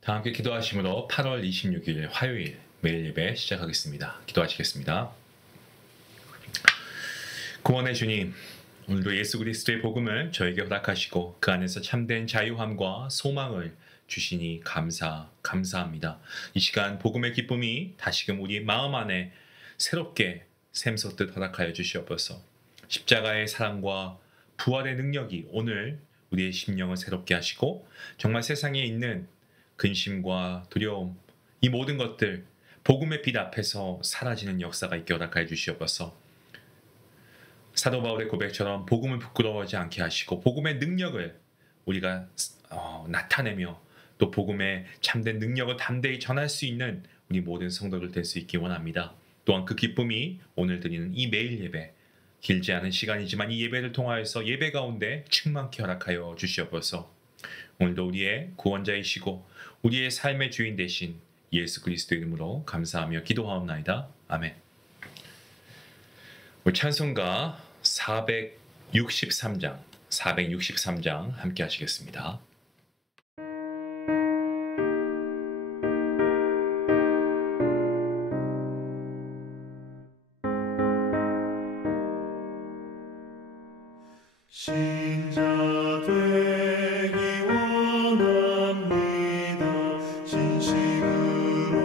다 함께 기도하심으로 8월 26일 화요일 매일 예배 시작하겠습니다. 기도하시겠습니다. 구원의 주님, 오늘도 예수 그리스도의 복음을 저에게 허락하시고 그 안에서 참된 자유함과 소망을 주시니 감사합니다. 이 시간 복음의 기쁨이 다시금 우리 마음 안에 새롭게 샘솟듯 허락하여 주시옵소서. 십자가의 사랑과 부활의 능력이 오늘 우리의 심령을 새롭게 하시고 정말 세상에 있는 근심과 두려움, 이 모든 것들 복음의 빛 앞에서 사라지는 역사가 있게 허락하여 주시옵소서. 사도 바울의 고백처럼 복음을 부끄러워하지 않게 하시고 복음의 능력을 우리가 나타내며 또 복음의 참된 능력을 담대히 전할 수 있는 우리 모든 성도들 될 수 있기 원합니다. 또한 그 기쁨이 오늘 드리는 이 매일 예배, 길지 않은 시간이지만 이 예배를 통하여서 예배 가운데 충만케 허락하여 주시옵소서. 오늘도 우리의 구원자이시고 우리의 삶의 주인 되신 예수 그리스도 이름으로 감사하며 기도하옵나이다. 아멘. 우리 찬송가 463장 함께 하시겠습니다. 신자 되기 원합니다. 진심으로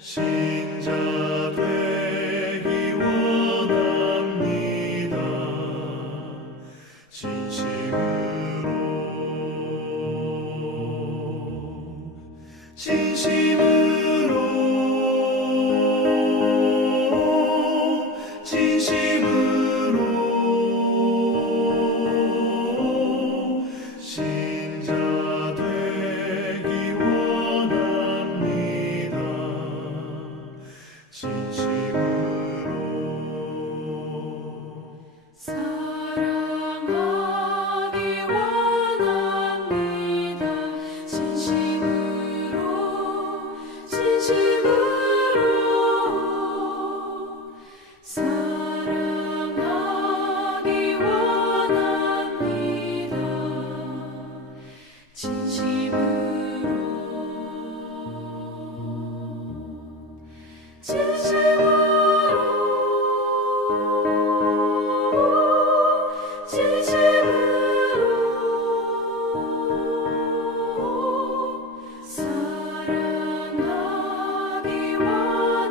신자 되기 원합니다. 진심으로 신자 되기 원합니다. 진심으로 사랑하기 원합니다. 진심으로 사랑하기 원합니다.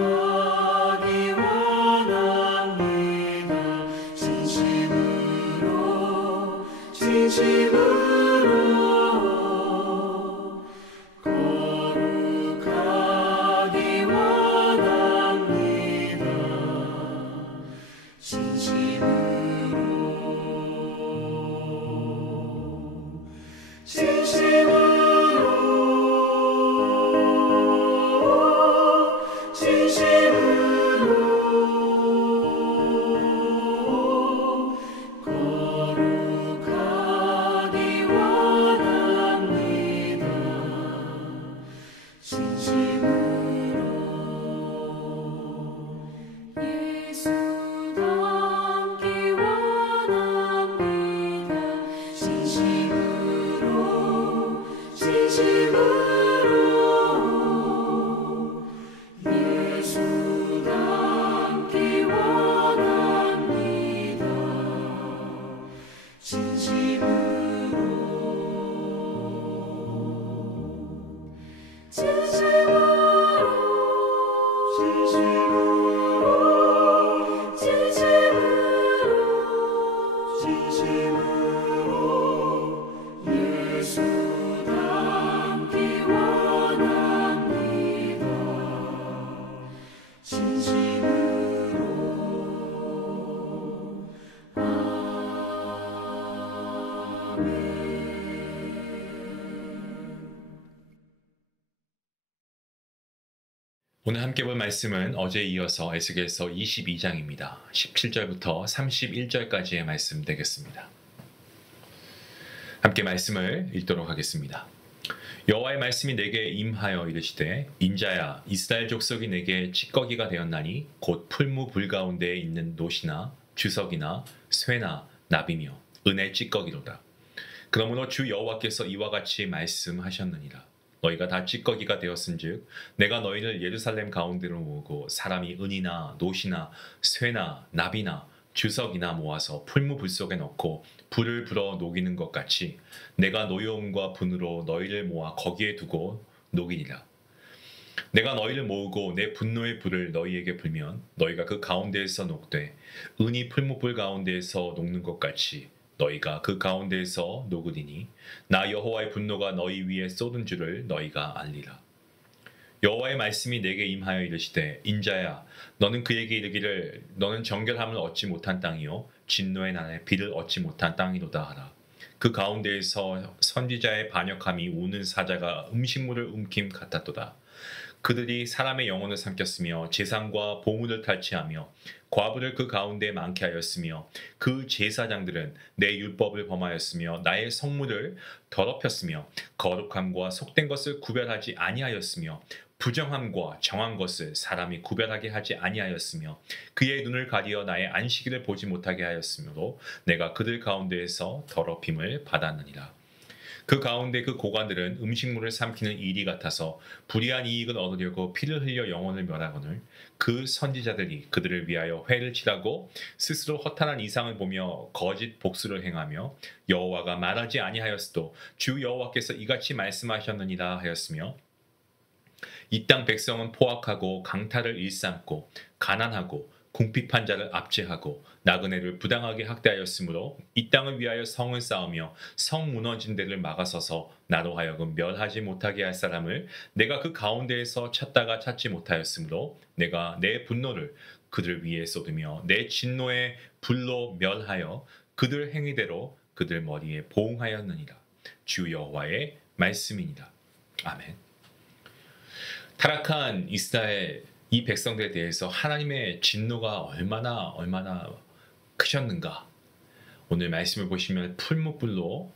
거룩하기 원합니다. 진심으로 거룩하기 원합니다. 거룩하기 원합니다. 예수 닮기 원합니다. 진심으로 예수 닮기 원합니다. 진심으로 예수 닮기 원합니다. 진심으로 오늘 함께 볼 말씀은 어제에 이어서 에스겔서 22장입니다. 17절부터 31절까지의 말씀 되겠습니다. 함께 말씀을 읽도록 하겠습니다. 여호와의 말씀이 내게 임하여 이르시되 인자야 이스라엘 족속이 내게 찌꺼기가 되었나니 곧 풀무불 가운데에 있는 놋이나 주석이나 쇠나 납이며 은의 찌꺼기로다. 그러므로 주 여호와께서 이와 같이 말씀하셨느니라. 너희가 다 찌꺼기가 되었은즉 내가 너희를 예루살렘 가운데로 모으고 사람이 은이나 놋이나 쇠나 납이나 주석이나 모아서 풀무불 속에 넣고 불을 불어 녹이는 것 같이 내가 노여움과 분으로 너희를 모아 거기에 두고 녹이니라. 내가 너희를 모으고 내 분노의 불을 너희에게 불면 너희가 그 가운데에서 녹되 은이 풀무불 가운데에서 녹는 것 같이 너희가 그 가운데에서 녹으리니 나 여호와의 분노가 너희 위에 쏟은 줄을 너희가 알리라. 여호와의 말씀이 내게 임하여 이르시되 인자야 너는 그에게 이르기를 너는 정결함을 얻지 못한 땅이요 진노의 날에 비를 얻지 못한 땅이로다 하라. 그 가운데에서 선지자의 반역함이 우는 사자가 음식물을 움킴 같았도다. 그들이 사람의 영혼을 삼켰으며 제사장과 보물을 탈취하며 과부를 그 가운데 많게 하였으며 그 제사장들은 내 율법을 범하였으며 나의 성물을 더럽혔으며 거룩함과 속된 것을 구별하지 아니하였으며 부정함과 정한 것을 사람이 구별하게 하지 아니하였으며 그의 눈을 가리어 나의 안식일을 보지 못하게 하였으므로 내가 그들 가운데에서 더럽힘을 받았느니라. 그 가운데 그 고관들은 음식물을 삼키는 일이 같아서 불의한 이익을 얻으려고 피를 흘려 영혼을 멸하거늘 그 선지자들이 그들을 위하여 회를 치라고 스스로 허탄한 이상을 보며 거짓 복수를 행하며 여호와가 말하지 아니하였어도 주 여호와께서 이같이 말씀하셨느니라 하였으며 이 땅 백성은 포악하고 강탈을 일삼고 가난하고 궁핍한 자를 압제하고 나그네를 부당하게 학대하였으므로 이 땅을 위하여 성을 쌓으며 성 무너진 데를 막아서서 나로 하여금 멸하지 못하게 할 사람을 내가 그 가운데에서 찾다가 찾지 못하였으므로 내가 내 분노를 그들 위에 쏟으며 내 진노의 불로 멸하여 그들 행위대로 그들 머리에 보응하였느니라. 주 여호와의 말씀이니라. 아멘. 타락한 이스라엘 이 백성들에 대해서 하나님의 진노가 얼마나 크셨는가. 오늘 말씀을 보시면 풀무불로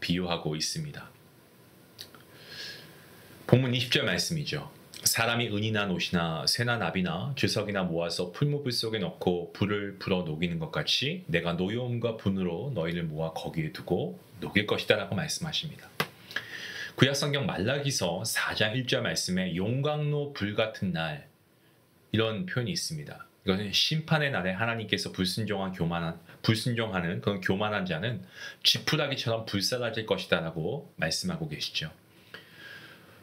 비유하고 있습니다. 본문 20절 말씀이죠. 사람이 은이나 놋이나 쇠나 납이나 주석이나 모아서 풀무불 속에 넣고 불을 불어 녹이는 것 같이 내가 노여움과 분으로 너희를 모아 거기에 두고 녹일 것이다 라고 말씀하십니다. 구약성경 말라기서 4장 1절 말씀에 용광로 불같은 날 이런 표현이 있습니다. 이것은 심판의 날에 하나님께서 불순종하는 그런 교만한 자는 지푸라기처럼 불사라질 것이다 라고 말씀하고 계시죠.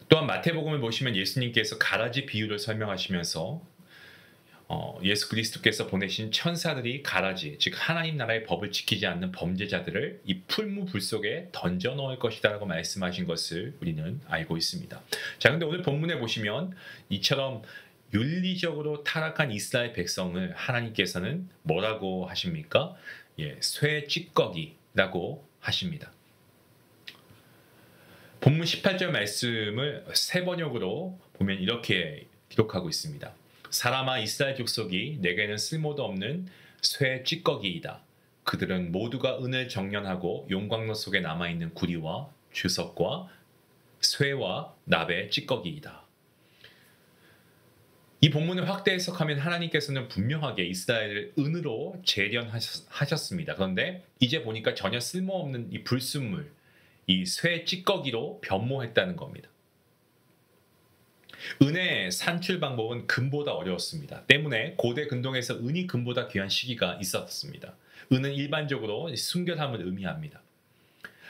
또한 마태복음을 보시면 예수님께서 가라지 비유를 설명하시면서 예수 그리스도께서 보내신 천사들이 가라지, 즉 하나님 나라의 법을 지키지 않는 범죄자들을 이 풀무불 속에 던져 넣을 것이다 라고 말씀하신 것을 우리는 알고 있습니다. 자, 근데 오늘 본문에 보시면 이처럼 윤리적으로 타락한 이스라엘 백성을 하나님께서는 뭐라고 하십니까? 쇠 찌꺼기라고 하십니다. 본문 18절 말씀을 세 번역으로 보면 이렇게 기록하고 있습니다. 사람아 이스라엘 족속이 내게는 쓸모도 없는 쇠 찌꺼기이다. 그들은 모두가 은을 정련하고 용광로 속에 남아있는 구리와 주석과 쇠와 납의 찌꺼기이다. 이 본문을 확대 해석하면 하나님께서는 분명하게 이스라엘을 은으로 재련하셨습니다. 그런데 이제 보니까 전혀 쓸모없는 이 불순물, 이 쇠 찌꺼기로 변모했다는 겁니다. 은의 산출 방법은 금보다 어려웠습니다. 때문에 고대 근동에서 은이 금보다 귀한 시기가 있었습니다. 은은 일반적으로 순결함을 의미합니다.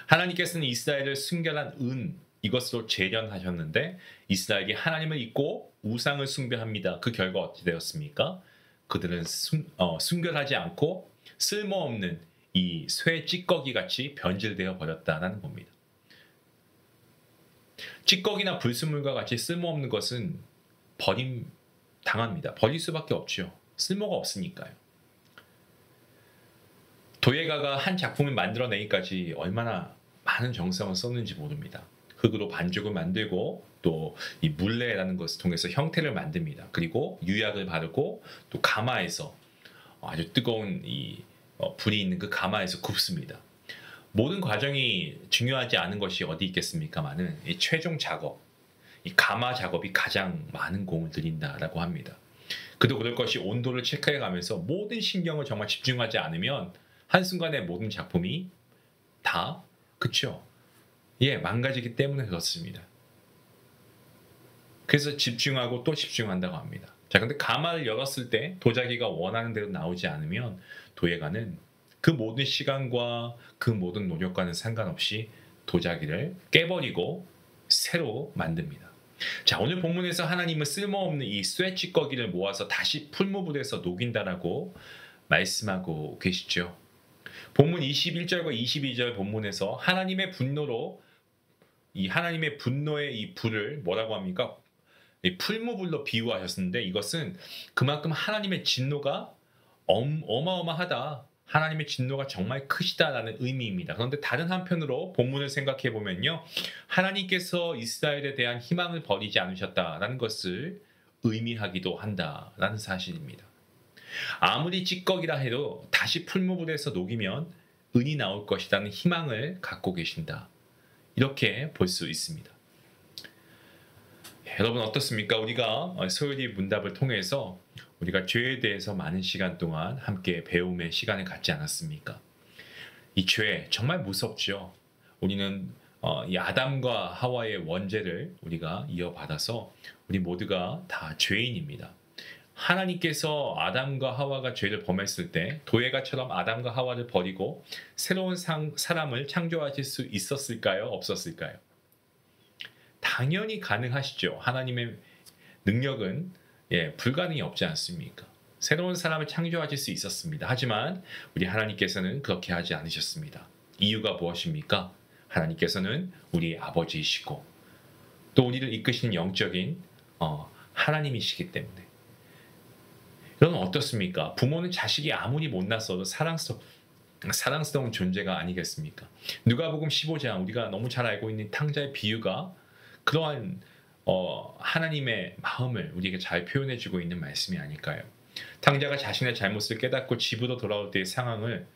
하나님께서는 이스라엘을 순결한 은 이것으로 재련하셨는데 이스라엘이 하나님을 잊고 우상을 숭배합니다. 그 결과 어찌 되었습니까? 그들은 순결하지 않고 쓸모없는 이 쇠 찌꺼기 같이 변질되어 버렸다는 겁니다. 찌꺼기나 불순물과 같이 쓸모없는 것은 버림 당합니다. 버릴 수밖에 없죠. 쓸모가 없으니까요. 도예가가 한 작품을 만들어내기까지 얼마나 많은 정성을 썼는지 모릅니다. 흙으로 반죽을 만들고 또 이 물레라는 것을 통해서 형태를 만듭니다. 그리고 유약을 바르고 또 가마에서 아주 뜨거운 불이 있는 그 가마에서 굽습니다. 모든 과정이 중요하지 않은 것이 어디 있겠습니까마는 이 최종 작업, 이 가마 작업이 가장 많은 공을 들인다라고 합니다. 그도 그럴 것이 온도를 체크해 가면서 모든 신경을 정말 집중하지 않으면 한순간에 모든 작품이 다 그쵸? 예, 망가지기 때문에 그렇습니다. 그래서 집중하고 또 집중한다고 합니다. 자, 근데 가마를 열었을 때 도자기가 원하는 대로 나오지 않으면 도예가는 그 모든 시간과 그 모든 노력과는 상관없이 도자기를 깨버리고 새로 만듭니다. 자, 오늘 본문에서 하나님은 쓸모없는 이 쇠 찌꺼기를 모아서 다시 풀무불에서 녹인다라고 말씀하고 계시죠. 본문 21절과 22절 본문에서 하나님의 분노로 이 하나님의 분노의 이 불을 뭐라고 합니까? 이 풀무불로 비유하셨는데 이것은 그만큼 하나님의 진노가 어마어마하다. 하나님의 진노가 정말 크시다라는 의미입니다. 그런데 다른 한편으로 본문을 생각해 보면요. 하나님께서 이스라엘에 대한 희망을 버리지 않으셨다라는 것을 의미하기도 한다라는 사실입니다. 아무리 찌꺼기라 해도 다시 풀무불에서 녹이면 은이 나올 것이라는 희망을 갖고 계신다. 이렇게 볼 수 있습니다. 여러분 어떻습니까? 우리가 소요리 문답을 통해서 우리가 죄에 대해서 많은 시간 동안 함께 배움의 시간을 갖지 않았습니까? 이 죄 정말 무섭죠. 우리는 이 아담과 하와의 원죄를 우리가 이어받아서 우리 모두가 다 죄인입니다. 하나님께서 아담과 하와가 죄를 범했을 때 도예가처럼 아담과 하와를 버리고 새로운 사람을 창조하실 수 있었을까요? 없었을까요? 당연히 가능하시죠. 하나님의 능력은 불가능이 없지 않습니까? 새로운 사람을 창조하실 수 있었습니다. 하지만 우리 하나님께서는 그렇게 하지 않으셨습니다. 이유가 무엇입니까? 하나님께서는 우리 아버지이시고 또 우리를 이끄시는 영적인 하나님이시기 때문에. 여러분 어떻습니까? 부모는 자식이 아무리 못났어도 사랑스러운 존재가 아니겠습니까? 누가복음 15장 우리가 너무 잘 알고 있는 탕자의 비유가 그러한 하나님의 마음을 우리에게 잘 표현해주고 있는 말씀이 아닐까요? 탕자가 자신의 잘못을 깨닫고 집으로 돌아올 때의 상황을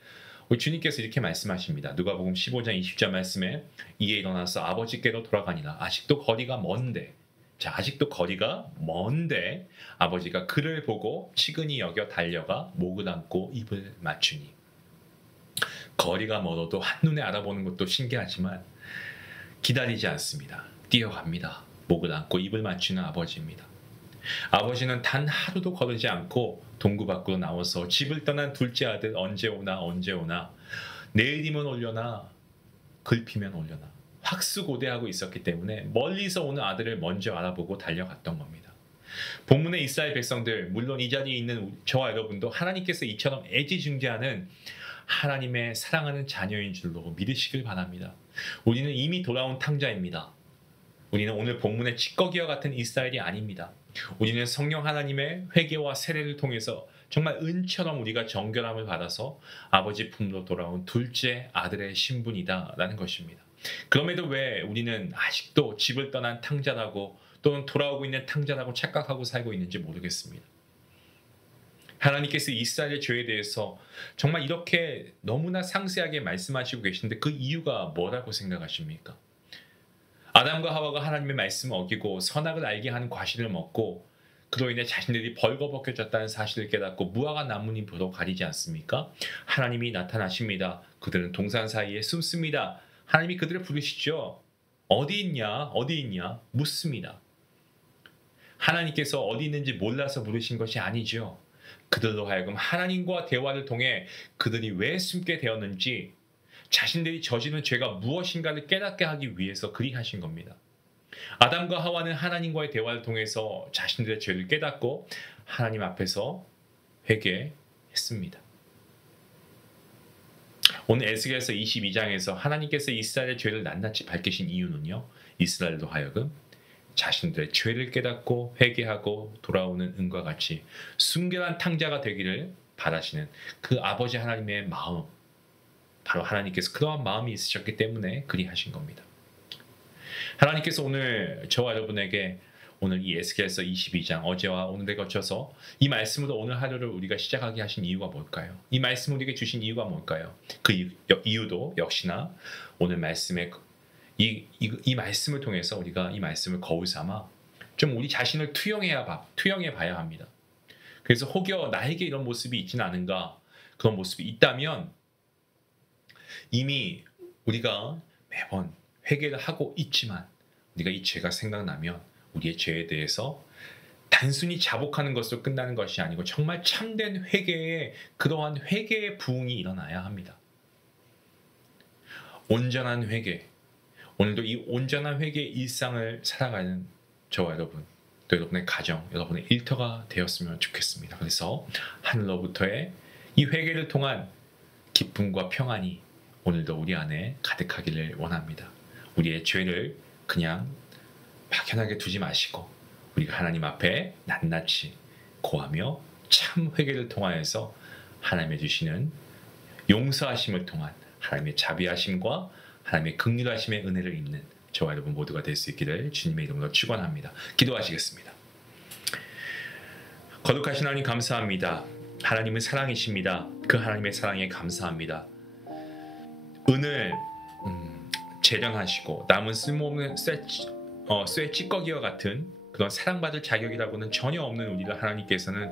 우리 주님께서 이렇게 말씀하십니다. 누가복음 15장 20절 말씀에 이에 일어나서 아버지께로 돌아가니라. 아직도 거리가 먼데 아버지가 그를 보고 치근히 여겨 달려가 목을 안고 입을 맞추니. 거리가 멀어도 한눈에 알아보는 것도 신기하지만 기다리지 않습니다. 뛰어갑니다. 목을 안고 입을 맞추는 아버지입니다. 아버지는 단 하루도 거르지 않고 동구 밖으로 나와서 집을 떠난 둘째 아들 언제 오나 내일이면 올려나 글피면 올려나 확수고대하고 있었기 때문에 멀리서 오는 아들을 먼저 알아보고 달려갔던 겁니다. 본문의 이스라엘 백성들 물론 이 자리에 있는 저와 여러분도 하나님께서 이처럼 애지중지하는 하나님의 사랑하는 자녀인 줄로 믿으시길 바랍니다. 우리는 이미 돌아온 탕자입니다. 우리는 오늘 본문의 찌꺼기와 같은 이스라엘이 아닙니다. 우리는 성령 하나님의 회개와 세례를 통해서 정말 은처럼 우리가 정결함을 받아서 아버지 품으로 돌아온 둘째 아들의 신분이다라는 것입니다. 그럼에도 왜 우리는 아직도 집을 떠난 탕자라고 또는 돌아오고 있는 탕자라고 착각하고 살고 있는지 모르겠습니다. 하나님께서 이스라엘의 죄에 대해서 정말 이렇게 너무나 상세하게 말씀하시고 계신데 그 이유가 뭐라고 생각하십니까? 아담과 하와가 하나님의 말씀을 어기고 선악을 알게 하는 과실을 먹고 그로 인해 자신들이 벌거벗겨졌다는 사실을 깨닫고 무화과 나뭇잎으로 가리지 않습니까? 하나님이 나타나십니다. 그들은 동산 사이에 숨습니다. 하나님이 그들을 부르시죠. 어디 있냐 묻습니다. 하나님께서 어디 있는지 몰라서 부르신 것이 아니죠. 그들로 하여금 하나님과 대화를 통해 그들이 왜 숨게 되었는지 자신들이 저지른 죄가 무엇인가를 깨닫게 하기 위해서 그리하신 겁니다. 아담과 하와는 하나님과의 대화를 통해서 자신들의 죄를 깨닫고 하나님 앞에서 회개했습니다. 오늘 에스겔서 22장에서 하나님께서 이스라엘의 죄를 낱낱이 밝히신 이유는요. 이스라엘로 하여금 자신들의 죄를 깨닫고 회개하고 돌아오는 은과 같이 순결한 탕자가 되기를 바라시는 그 아버지 하나님의 마음, 바로 하나님께서 그러한 마음이 있으셨기 때문에 그리하신 겁니다. 하나님께서 오늘 저와 여러분에게 오늘 이 에스겔서 22장 어제와 오늘에 거쳐서 이 말씀으로 오늘 하루를 우리가 시작하게 하신 이유가 뭘까요? 이 말씀을 우리에게 주신 이유가 뭘까요? 그 이유도 역시나 오늘 말씀에 이 말씀을 통해서 우리가 이 말씀을 거울 삼아 좀 우리 자신을 투영해 봐야 합니다. 그래서 혹여 나에게 이런 모습이 있지는 않은가? 그런 모습이 있다면 이미 우리가 매번 회개를 하고 있지만 우리가 이 죄가 생각나면 우리의 죄에 대해서 단순히 자복하는 것으로 끝나는 것이 아니고 정말 참된 회개의 그러한 회개의 부흥이 일어나야 합니다. 온전한 회개, 오늘도 이 온전한 회개의 일상을 살아가는 저와 여러분, 또 여러분의 가정, 여러분의 일터가 되었으면 좋겠습니다. 그래서 하늘로부터의 이 회개를 통한 기쁨과 평안이 오늘도 우리 안에 가득하기를 원합니다. 우리의 죄를 그냥 막연하게 두지 마시고 우리가 하나님 앞에 낱낱이 고하며 참 회개를 통하여서 하나님의 주시는 용서하심을 통한 하나님의 자비하심과 하나님의 긍휼하심의 은혜를 입는 저와 여러분 모두가 될 수 있기를 주님의 이름으로 축원합니다. 기도하시겠습니다. 거룩하신 하나님 감사합니다. 하나님은 사랑이십니다. 그 하나님의 사랑에 감사합니다. 은을 재련하시고 남은 쓸모없는 쇠 찌꺼기와 같은 그런 사랑받을 자격이라고는 전혀 없는 우리를 하나님께서는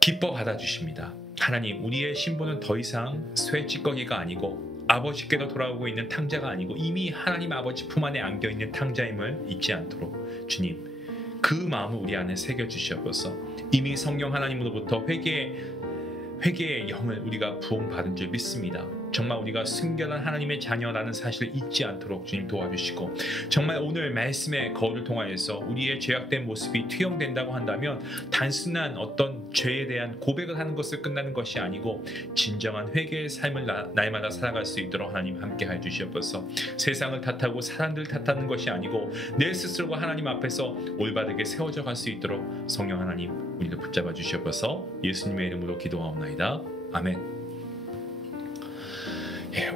기뻐 받아주십니다. 하나님, 우리의 신분은 더 이상 쇠 찌꺼기가 아니고 아버지께로 돌아오고 있는 탕자가 아니고 이미 하나님 아버지 품 안에 안겨있는 탕자임을 잊지 않도록 주님 그 마음을 우리 안에 새겨주시옵소서. 이미 성령 하나님으로부터 회개의 영을 우리가 부음받은 줄 믿습니다. 정말 우리가 순결한 하나님의 자녀라는 사실을 잊지 않도록 주님 도와주시고 정말 오늘 말씀의 거울을 통하여서 우리의 죄악된 모습이 투영된다고 한다면 단순한 어떤 죄에 대한 고백을 하는 것을 끝나는 것이 아니고 진정한 회개의 삶을 날마다 살아갈 수 있도록 하나님 함께하여 주시옵소서. 세상을 탓하고 사람들 탓하는 것이 아니고 내 스스로가 하나님 앞에서 올바르게 세워져 갈 수 있도록 성령 하나님 우리를 붙잡아 주시옵소서. 예수님의 이름으로 기도하옵나이다. 아멘.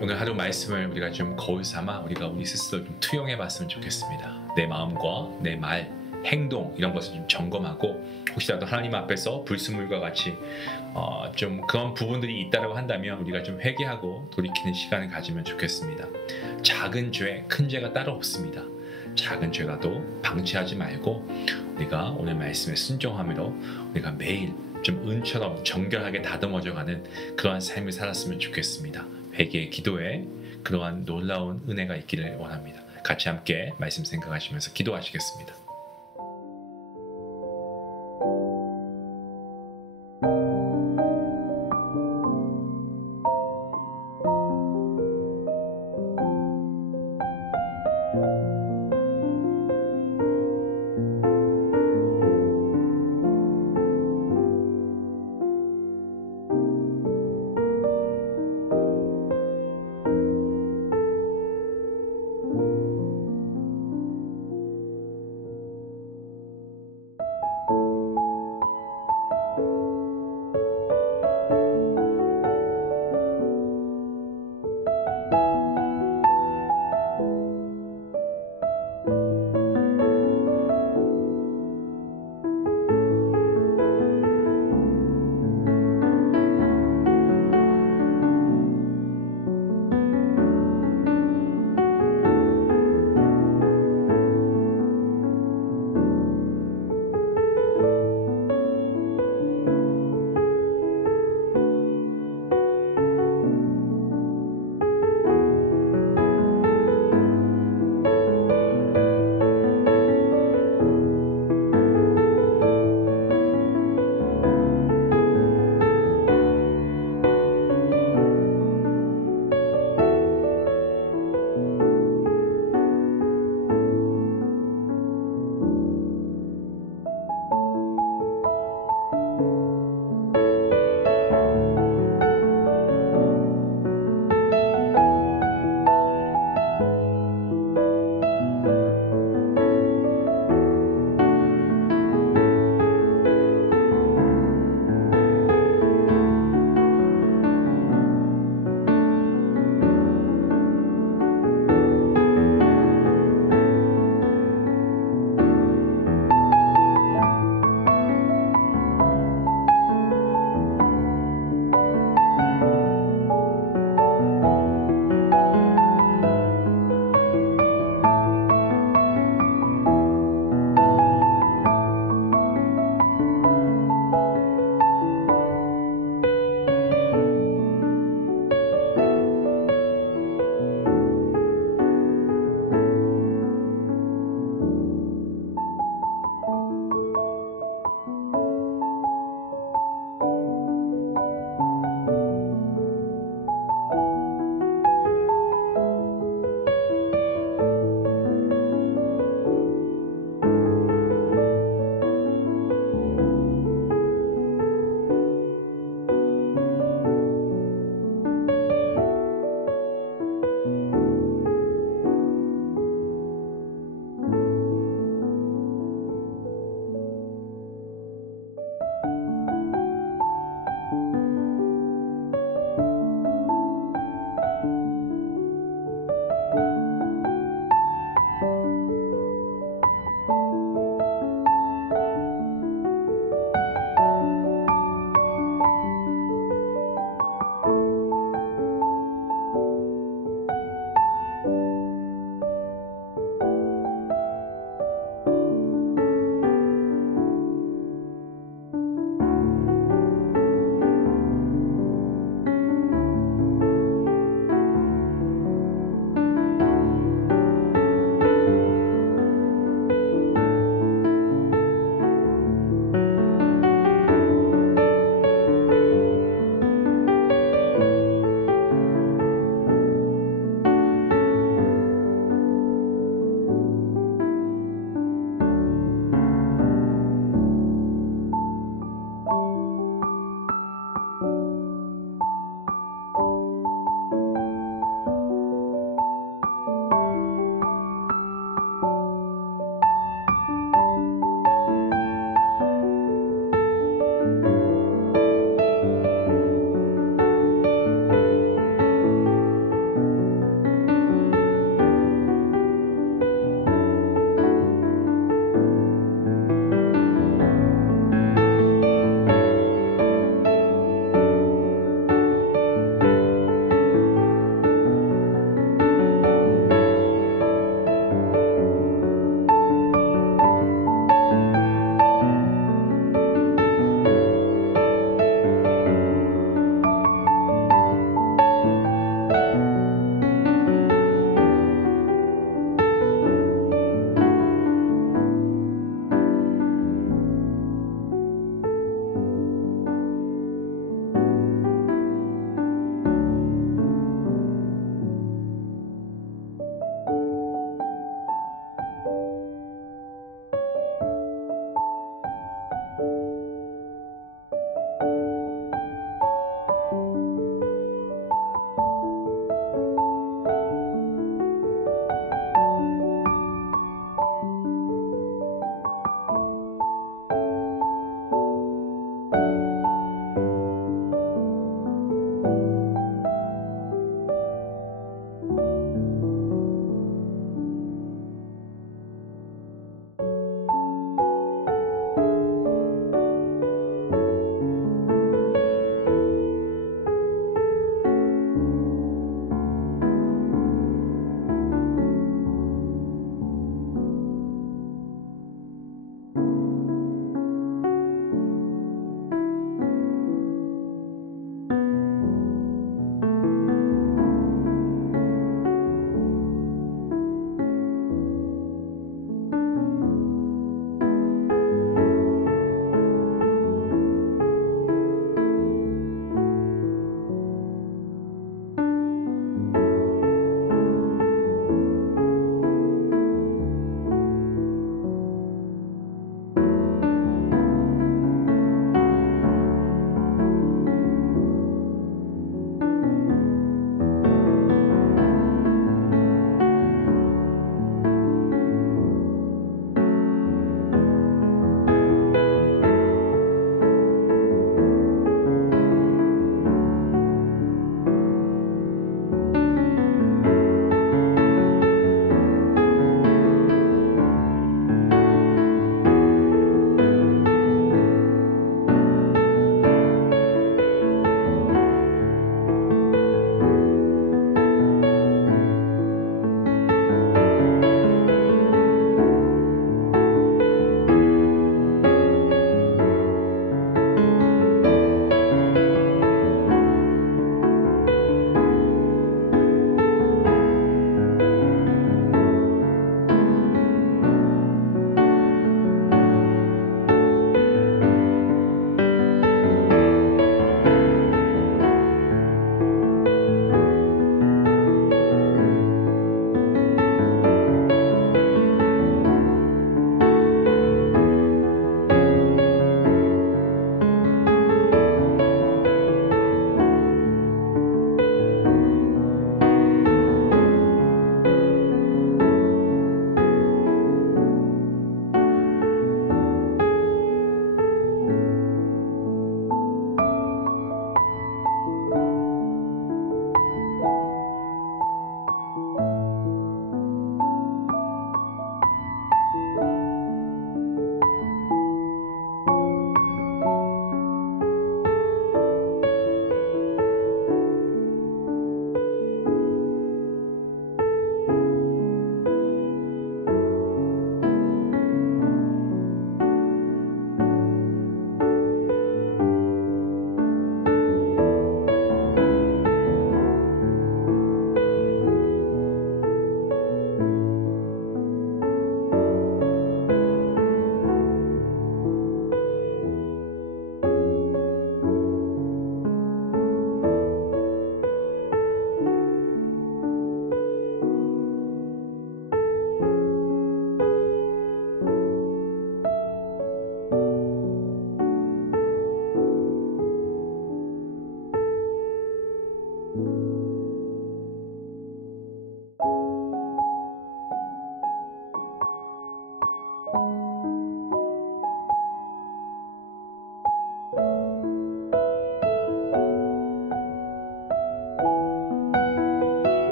오늘 하루 말씀을 우리가 좀 거울 삼아 우리가 우리 스스로 좀 투영해 봤으면 좋겠습니다. 내 마음과 내 말, 행동 이런 것을 좀 점검하고 혹시라도 하나님 앞에서 불순물과 같이 좀 그런 부분들이 있다고 한다면 우리가 좀 회개하고 돌이키는 시간을 가지면 좋겠습니다. 작은 죄, 큰 죄가 따로 없습니다. 작은 죄라도 방치하지 말고 우리가 오늘 말씀에 순종함으로 우리가 매일 좀 은처럼 정결하게 다듬어져가는 그러한 삶을 살았으면 좋겠습니다. 회개의 기도에 그러한 놀라운 은혜가 있기를 원합니다. 같이 함께 말씀 생각하시면서 기도하시겠습니다.